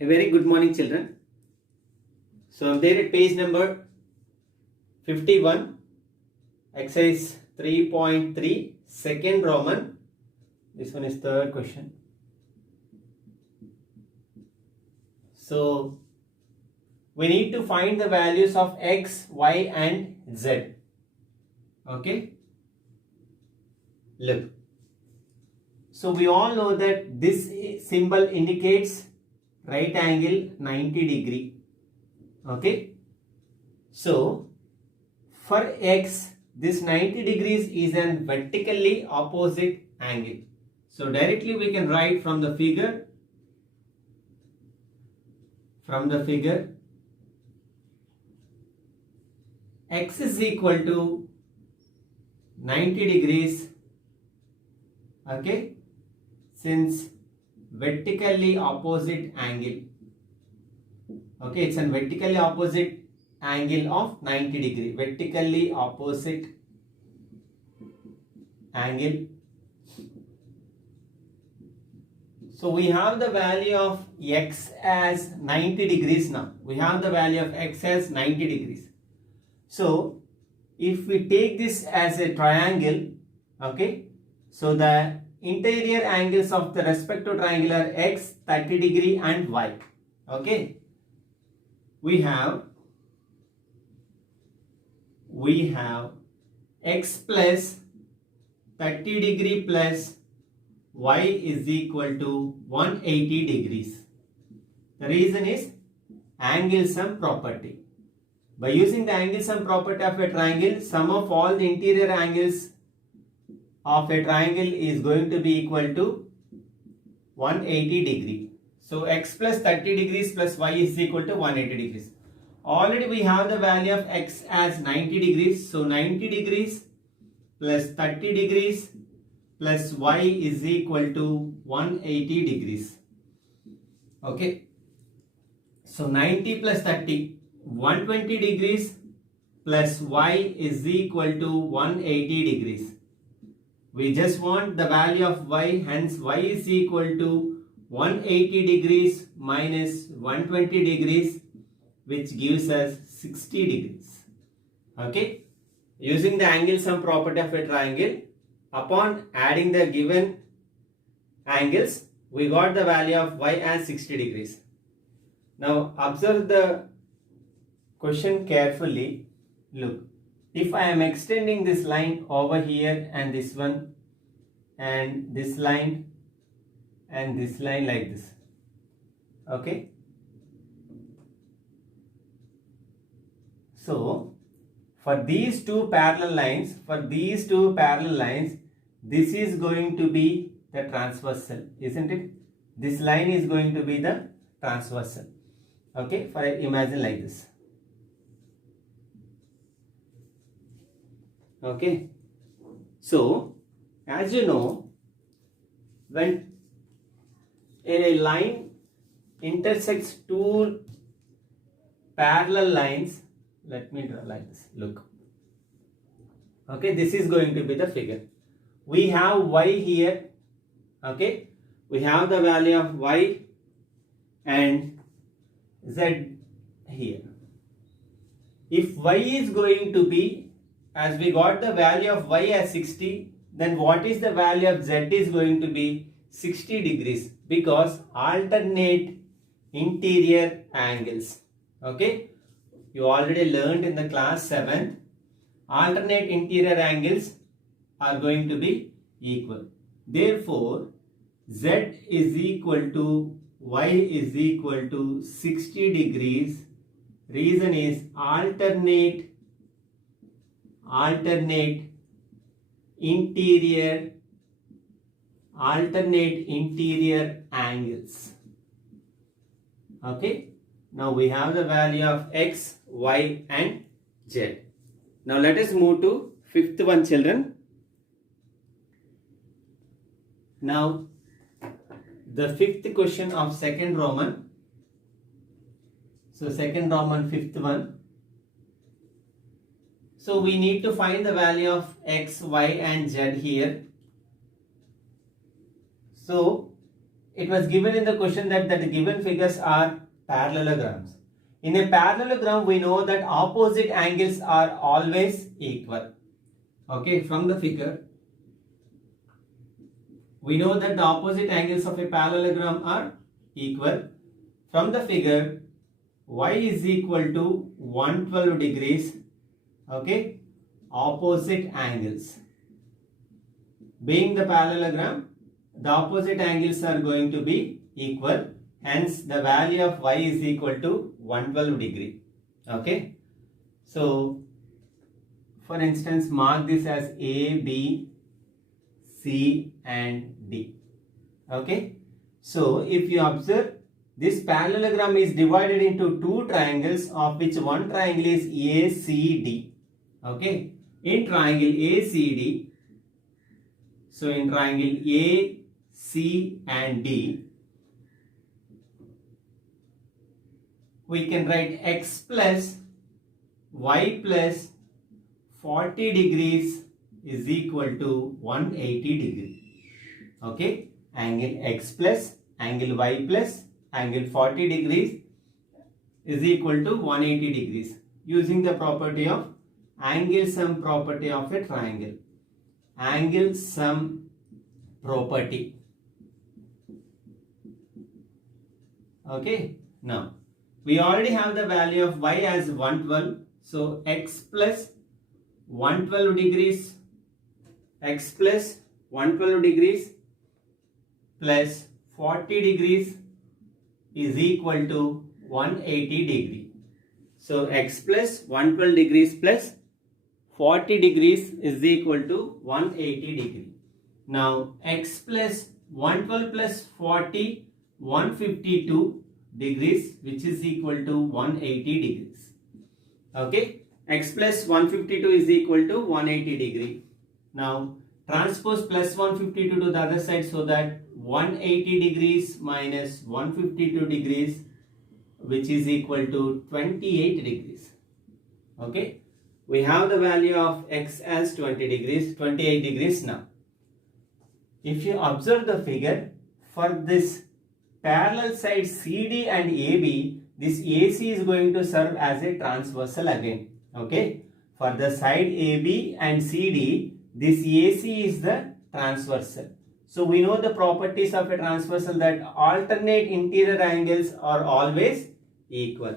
A very good morning, children. So I'm there at page number 51, exercise 3.3, second Roman. This one is third question. So we need to find the values of x, y and z. Okay. Look. So we all know that this symbol indicates right angle 90 degree. Okay. So for x, this 90 degrees is an vertically opposite angle. So directly we can write from the figure. X is equal to 90 degrees. Okay. Since vertically opposite angle. Okay, it's a vertically opposite angle of 90 degree. Vertically opposite angle. So we have the value of x as 90 degrees now. We have the value of x as 90 degrees. So if we take this as a triangle, okay, so the interior angles of the respective triangle are x, 30 degree and y. Okay. We have x plus 30 degree plus y is equal to 180 degrees. The reason is angle sum property. By using the angle sum property of a triangle, sum of all the interior angles of a triangle is going to be equal to 180 degree. So x plus 30 degrees plus y is equal to 180 degrees. Already we have the value of x as 90 degrees. So 90 degrees plus 30 degrees plus y is equal to 180 degrees. Okay. So 90 plus 30, 120 degrees plus y is equal to 180 degrees. We just want the value of y, hence y is equal to 180 degrees minus 120 degrees, which gives us 60 degrees. Okay. Using the angle sum property of a triangle, upon adding the given angles, we got the value of y as 60 degrees. Now observe the question carefully. Look, if I am extending this line over here and this one and this line and this line like this. Okay. So for these two parallel lines, this is going to be the transversal, isn't it? This line is going to be the transversal. Okay, for imagine like this. Okay. So as you know, when a line intersects two parallel lines, let me draw like this. Look. Okay, this is going to be the figure. We have y here. Okay, we have the value of y and z here. If y is going to be, as we got the value of y as 60, then what is the value of z is going to be 60 degrees, because alternate interior angles. Okay, you already learned in the class 7, alternate interior angles are going to be equal. Therefore, z is equal to y is equal to 60 degrees. Reason is alternate interior angles. Okay. Now we have the value of x, y and z. Now let us move to fifth one, children. Now the fifth question of second Roman. So second Roman, fifth one. So we need to find the value of x, y and z here. So it was given in the question that the given figures are parallelograms. In a parallelogram, we know that opposite angles are always equal. Okay, from the figure, we know that the opposite angles of a parallelogram are equal. From the figure, y is equal to 112 degrees. Okay, opposite angles. Being the parallelogram, the opposite angles are going to be equal. Hence, the value of y is equal to 112 degree. Okay. So, for instance, mark this as A, B, C and D. Okay. So, if you observe, this parallelogram is divided into two triangles, of which one triangle is ACD. Okay. In triangle ACD, so in triangle A, C and D, we can write x plus y plus 40 degrees is equal to 180 degree. Okay, angle x plus angle y plus angle 40 degrees is equal to 180 degrees, using the property of angle sum property of a triangle. Angle sum property. Okay, now we already have the value of y as 112. So x plus 112 degrees, x plus 112 degrees plus 40 degrees is equal to 180 degree. So x plus 112 degrees plus 40 degrees is equal to 180 degree. Now x plus 112 plus 40, 152 degrees, which is equal to 180 degrees. Okay, x plus 152 is equal to 180 degree. Now transpose plus 152 to the other side, so that 180 degrees minus 152 degrees, which is equal to 28 degrees. Okay, we have the value of x as 20 degrees, 28 degrees now. If you observe the figure, for this parallel side CD and AB, this AC is going to serve as a transversal again. Okay, for the side AB and CD, this AC is the transversal. So we know the properties of a transversal, that alternate interior angles are always equal.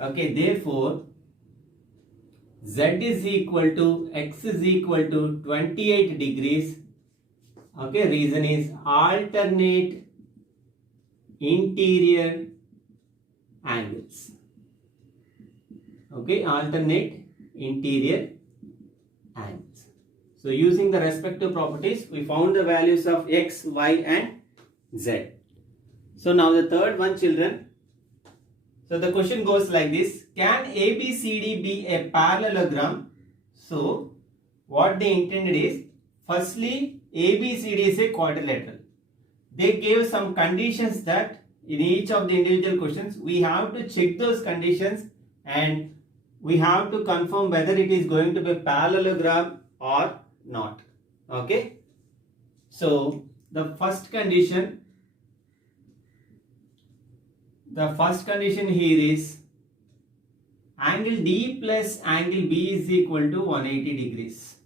Okay, therefore Z is equal to, x is equal to 28 degrees. Okay, reason is alternate interior angles. Okay, alternate interior angles. So using the respective properties, we found the values of x, y and z. So now the third one, children. So the question goes like this: can ABCD be a parallelogram? So what they intended is, firstly, ABCD is a quadrilateral. They gave some conditions that in each of the individual questions we have to check those conditions and we have to confirm whether it is going to be a parallelogram or not. Okay. So the first condition here is angle D plus angle B is equal to 180 degrees.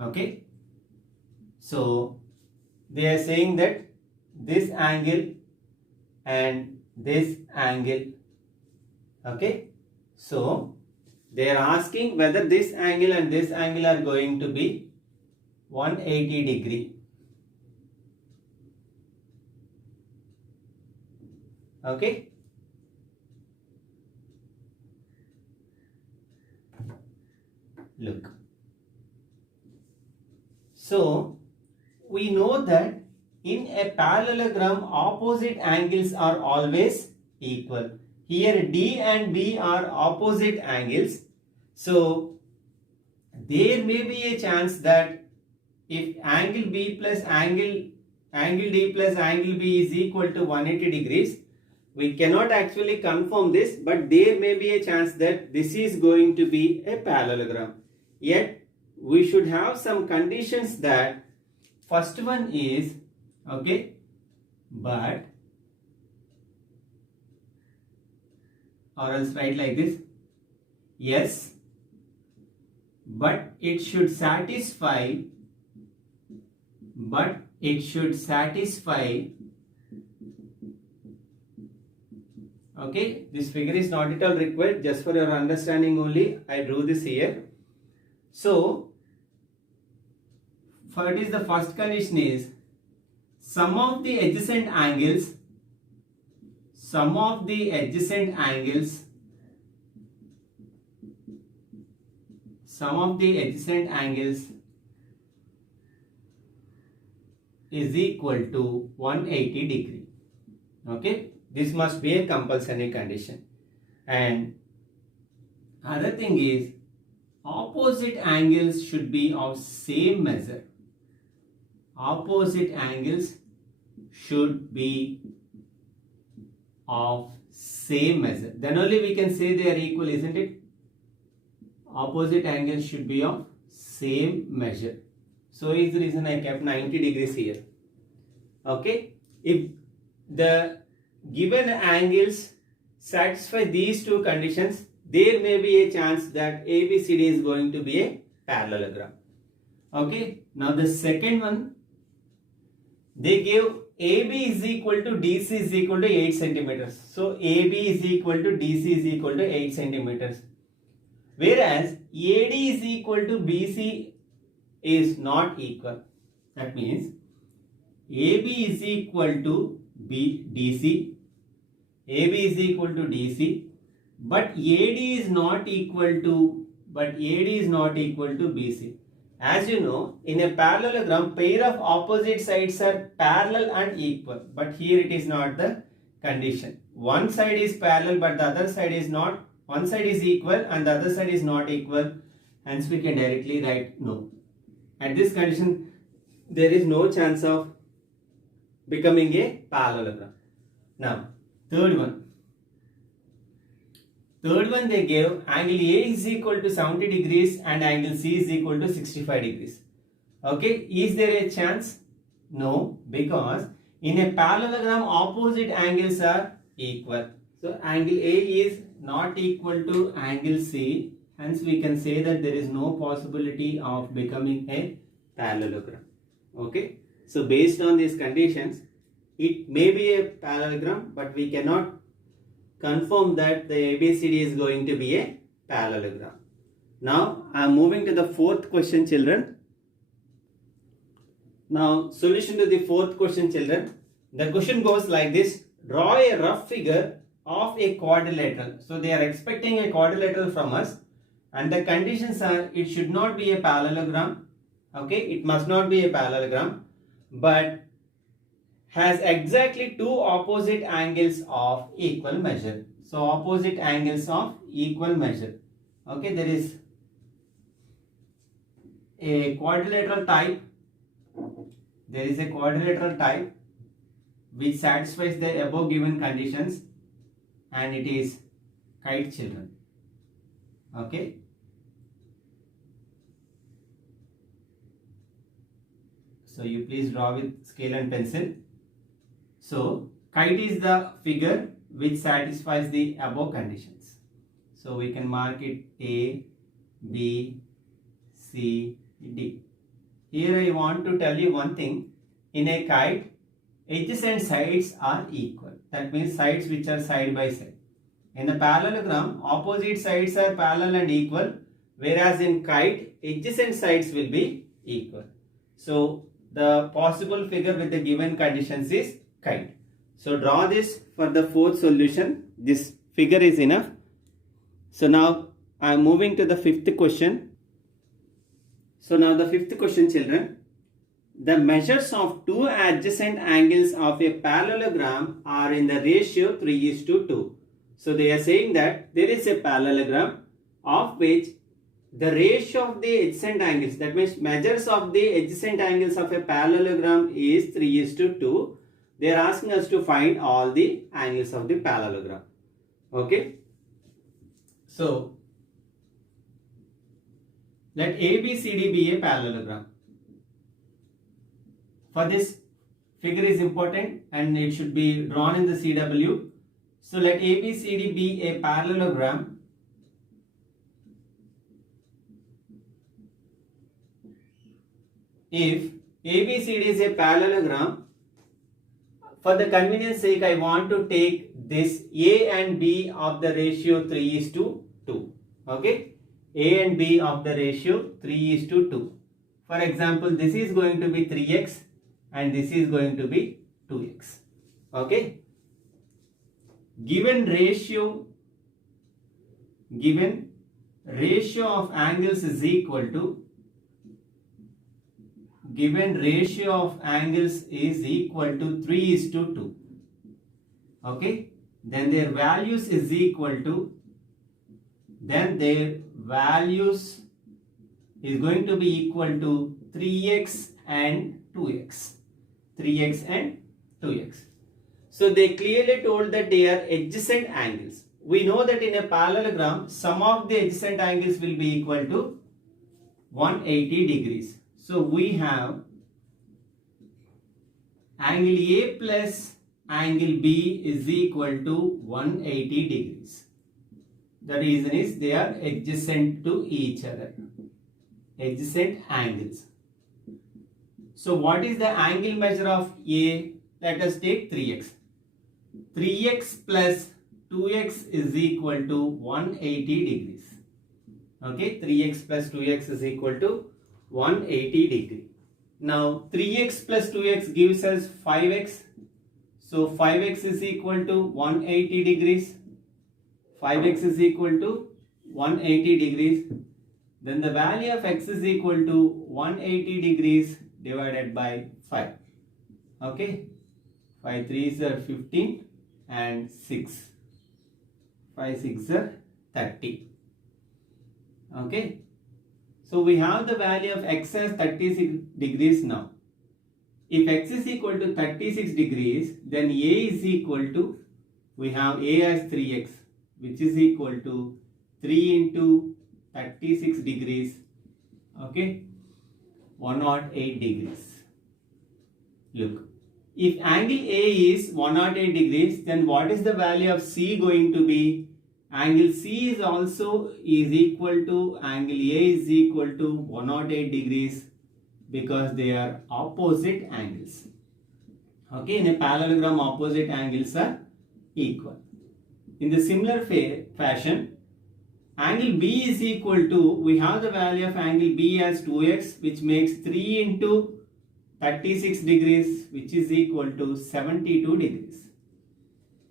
Okay. So they are saying that this angle and this angle. Okay. So they are asking whether this angle and this angle are going to be 180 degree. Okay. Look. So we know that in a parallelogram, opposite angles are always equal. Here D and B are opposite angles. So there may be a chance that if angle B plus angle D plus angle B is equal to 180 degrees, we cannot actually confirm this, but there may be a chance that this is going to be a parallelogram. Yet we should have some conditions. That first one is, okay, but, or else write like this, yes, but it should satisfy, okay, this figure is not at all required, just for your understanding only I drew this here. So what is the first condition is sum of the adjacent angles is equal to 180 degree. Okay, this must be a compulsory condition. And other thing is opposite angles should be of same measure. Opposite angles should be of same measure. Then only we can say they are equal, isn't it? Opposite angles should be of same measure. So is the reason I kept 90 degrees here. Okay, if the given angles satisfy these two conditions, there may be a chance that ABCD is going to be a parallelogram. Okay, now the second one, they gave AB is equal to DC is equal to 8 centimeters. So AB is equal to DC is equal to 8 centimeters. Whereas AD is equal to BC is not equal. That means AB is equal to DC, AB is equal to DC, but AD is not equal to BC. As you know, in a parallelogram, pair of opposite sides are parallel and equal, but here it is not the condition. One side is parallel but the other side is not. One side is equal and the other side is not equal. Hence we can directly write no. At this condition, there is no chance of becoming a parallelogram. Now, third one they gave angle A is equal to 70 degrees and angle C is equal to 65 degrees. Okay, is there a chance? No, because in a parallelogram opposite angles are equal. So angle A is not equal to angle C, hence we can say that there is no possibility of becoming a parallelogram. Okay, so based on these conditions, it may be a parallelogram, but we cannot confirm that the ABCD is going to be a parallelogram. Now I am moving to the fourth question, children. Now solution to the fourth question, children. The question goes like this: draw a rough figure of a quadrilateral. So they are expecting a quadrilateral from us, and the conditions are it should not be a parallelogram. Okay, it must not be a parallelogram, but has exactly two opposite angles of equal measure. So opposite angles of equal measure. Okay, there is a quadrilateral type. There is a quadrilateral type which satisfies the above given conditions, and it is kite, children. Okay. So you please draw with scale and pencil. So kite is the figure which satisfies the above conditions. So we can mark it A, B, C, D. Here I want to tell you one thing. In a kite, edges and sides are equal. That means sides which are side by side. In the parallelogram, opposite sides are parallel and equal, whereas in kite, edges and sides will be equal. So the possible figure with the given conditions is kite. So draw this for the fourth solution. This figure is enough. So now I am moving to the fifth question. So now the fifth question, children. The measures of two adjacent angles of a parallelogram are in the ratio 3:2. So they are saying that there is a parallelogram of which the ratio of the adjacent angles, that means measures of the adjacent angles of a parallelogram is 3:2. They are asking us to find all the angles of the parallelogram. Okay. So let ABCD be a parallelogram. For this Figure is important and it should be drawn in the CW. So let ABCD be a parallelogram. If ABCD is a parallelogram, for the convenience sake, I want to take this A and B of the ratio 3:2. Okay, A and B of the ratio 3:2. For example, this is going to be 3x and this is going to be 2x. Okay. Given ratio of angles is equal to 3:2. Okay. Then their values is equal to, is going to be equal to 3x and 2x. 3x and 2x. So they clearly told that they are adjacent angles. We know that in a parallelogram, sum of the adjacent angles will be equal to 180 degrees. So we have angle A plus angle B is equal to 180 degrees. The reason is they are adjacent to each other. Adjacent angles. So what is the angle measure of A? Let us take 3x. 3x plus 2x is equal to 180 degrees. Okay, 3x plus 2x is equal to 180 degree. Now 3x plus 2x gives us 5x. So 5x is equal to 180 degrees. 5x is equal to 180 degrees. Then the value of x is equal to 180 degrees divided by 5. Okay. 5 3s are 15 and 6. 5 6 are 30. Okay. So we have the value of x as 36 degrees now. If x is equal to 36 degrees, then A is equal to, we have A as 3x, which is equal to 3 into 36 degrees. Okay. 108 degrees. Look. If angle A is 108 degrees, then what is the value of C going to be? Angle C is also equal to angle A is equal to 108 degrees because they are opposite angles. Okay, in a parallelogram, opposite angles are equal. In the similar fashion, angle B is equal to, we have the value of angle B as 2x, which makes 3 into 36 degrees, which is equal to 72 degrees.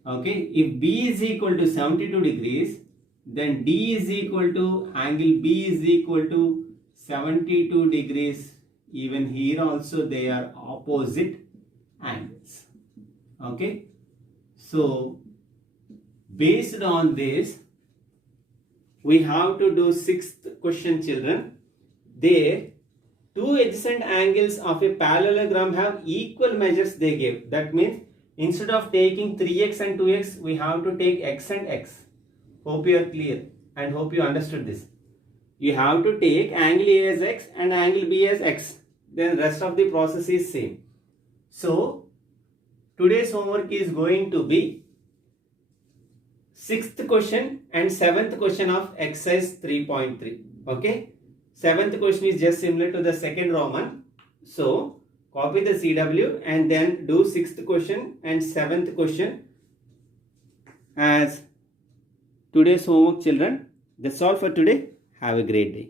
Okay, if B is equal to 72 degrees, then D is equal to, angle B is equal to 72 degrees. Even here also they are opposite angles. Okay, so based on this, we have to do 6th question, children. There, two adjacent angles of a parallelogram have equal measures they gave. That means instead of taking 3x and 2x, we have to take x and x. Hope you are clear and hope you understood this. You have to take angle A as x and angle B as x. Then rest of the process is same. So today's homework is going to be 6th question and 7th question of exercise 3.3. Okay. 7th question is just similar to the second Roman. So copy the CW and then do 6th question and 7th question as today's homework, children. That's all for today. Have a great day.